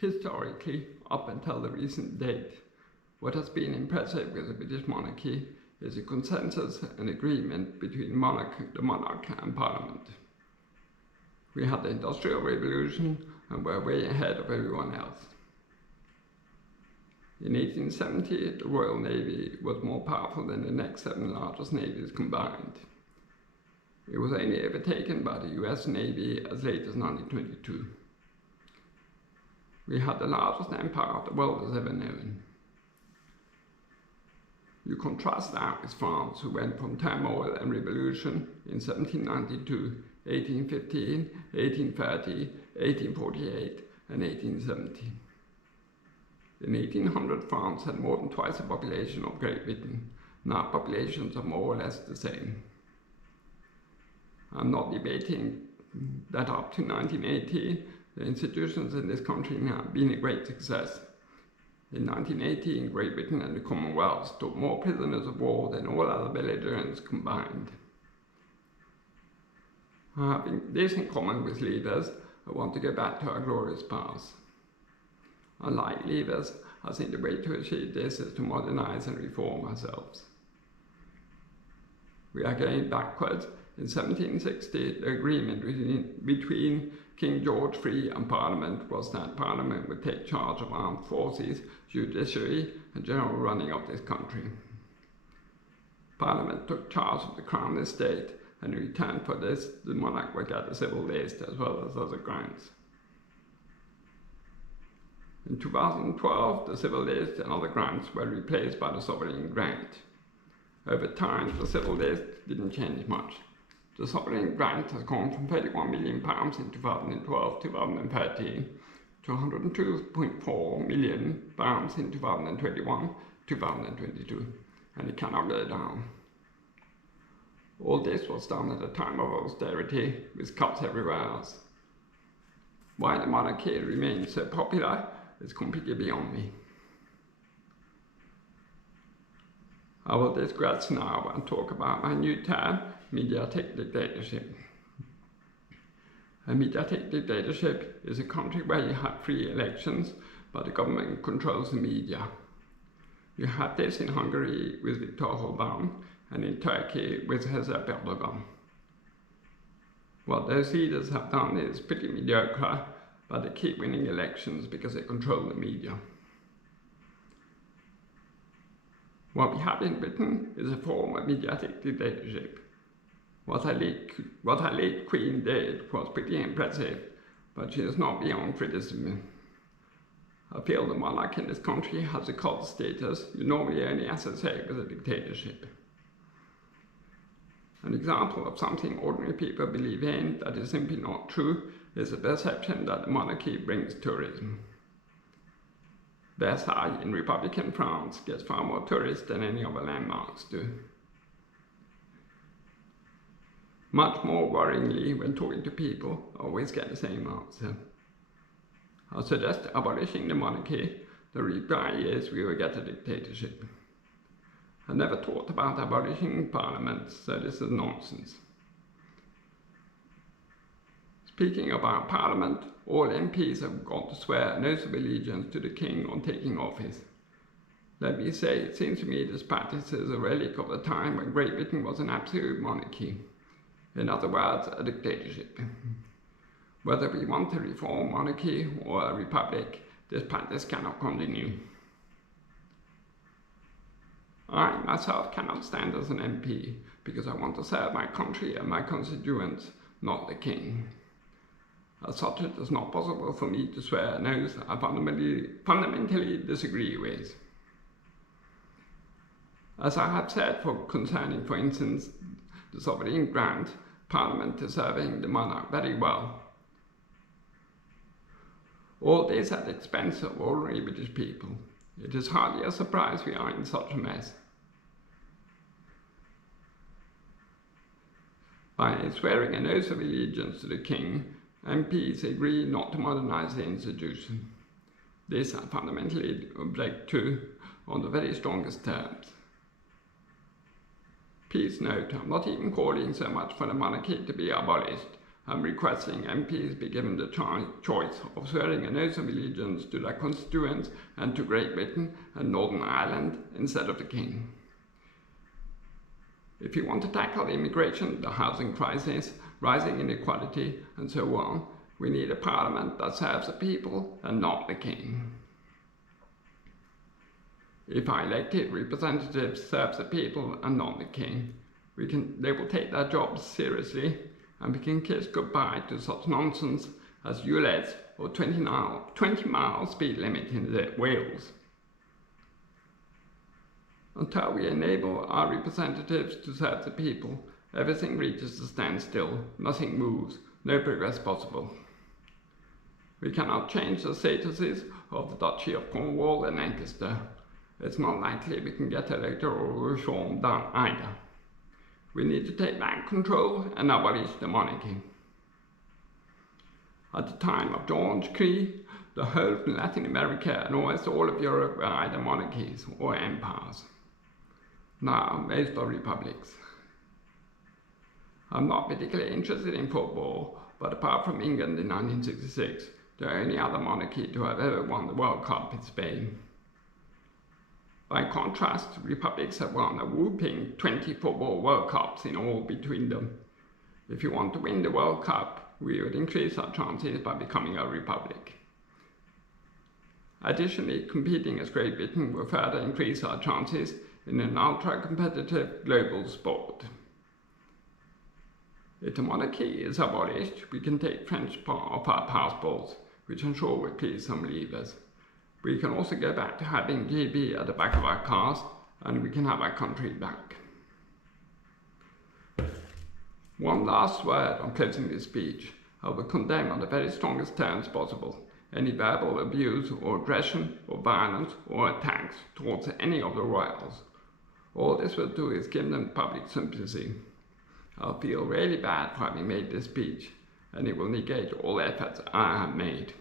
Historically, up until the recent date, what has been impressive with the British monarchy is a consensus and agreement between the monarch and Parliament. We had the Industrial Revolution and were way ahead of everyone else. In 1870, the Royal Navy was more powerful than the next 7 largest navies combined. It was only overtaken by the US Navy as late as 1922. We had the largest empire the world has ever known. You contrast that with France, who went from turmoil and revolution in 1792, 1815, 1830, 1848 and 1870. In 1800, France had more than twice the population of Great Britain. Now populations are more or less the same. I'm not debating that up to 1980, the institutions in this country have been a great success. In 1918, Great Britain and the Commonwealth took more prisoners of war than all other belligerents combined. Having this in common with leaders, I want to go back to our glorious past. Unlike leaders, I think the way to achieve this is to modernize and reform ourselves. We are going backwards. In 1760, the agreement between King George III and Parliament was that Parliament would take charge of armed forces, judiciary and general running of this country. Parliament took charge of the Crown estate, and in return for this, the monarch would get a civil list as well as other grants. In 2012, the civil list and other grants were replaced by the sovereign grant. Over time, the civil list didn't change much. The sovereign grant has gone from £31 million in 2012-2013 to £102.4 million in 2021-2022, and it cannot go down. All this was done at a time of austerity, with cuts everywhere else. Why the monarchy remains so popular is completely beyond me. I will digress now and talk about my new term, mediatic dictatorship. A mediatic dictatorship is a country where you have free elections, but the government controls the media. You had this in Hungary with Viktor Orbán and in Turkey with Recep Erdogan. What those leaders have done is pretty mediocre, but they keep winning elections because they control the media. What we have in Britain is a form of mediatic dictatorship. What our late Queen did was pretty impressive, but she is not beyond criticism. I feel the monarch in this country has a cult status you normally only associate with a dictatorship. An example of something ordinary people believe in that is simply not true is the perception that the monarchy brings tourism. Versailles in Republican France gets far more tourists than any of the landmarks do. Much more worryingly, when talking to people, I always get the same answer. I suggest abolishing the monarchy. The reply is we will get a dictatorship. I never thought about abolishing Parliament, so this is nonsense. Speaking about Parliament, all MPs have got to swear an oath of allegiance to the King on taking office. Let me say, it seems to me this practice is a relic of the time when Great Britain was an absolute monarchy. In other words, a dictatorship. Whether we want a reform monarchy or a republic, this practice cannot continue. I myself cannot stand as an MP because I want to serve my country and my constituents, not the King. As such, it is not possible for me to swear an oath I fundamentally disagree with. As I have said concerning, for instance, the sovereign grant, Parliament is serving the monarch very well. All this at the expense of ordinary British people. It is hardly a surprise we are in such a mess. By swearing an oath of allegiance to the King, MPs agree not to modernize the institution. This I fundamentally object to on the very strongest terms. Please note, I'm not even calling so much for the monarchy to be abolished I'm requesting MPs be given the choice of swearing an oath of allegiance to their constituents and to Great Britain and Northern Ireland instead of the King. If you want to tackle immigration, the housing crisis, rising inequality, and so on, we need a parliament that serves the people and not the King. If our elected representatives serve the people and not the King, they will take their jobs seriously, and we can kiss goodbye to such nonsense as ULEZ or 20-mile speed limit in Wales. Until we enable our representatives to serve the people, everything reaches a standstill, nothing moves, no progress possible. We cannot change the statuses of the Duchy of Cornwall and Lancaster. It's not likely we can get electoral reform done either. We need to take back control and abolish the monarchy. At the time of John Cree, the whole of Latin America and almost all of Europe were either monarchies or empires. Now most are republics. I'm not particularly interested in football, but apart from England in 1966, the only other monarchy to have ever won the World Cup is Spain. By contrast, republics have won a whopping 20 football World Cups in all between them. If you want to win the World Cup, we would increase our chances by becoming a republic. Additionally, competing as Great Britain will further increase our chances in an ultra-competitive global sport. If the monarchy is abolished, we can take French off our passports, which I'm sure will please some leavers. We can also go back to having GB at the back of our cars, and we can have our country back. One last word on closing this speech. I will condemn on the very strongest terms possible any verbal abuse or aggression or violence or attacks towards any of the royals. All this will do is give them public sympathy. I'll feel really bad for having made this speech, and it will negate all efforts I have made.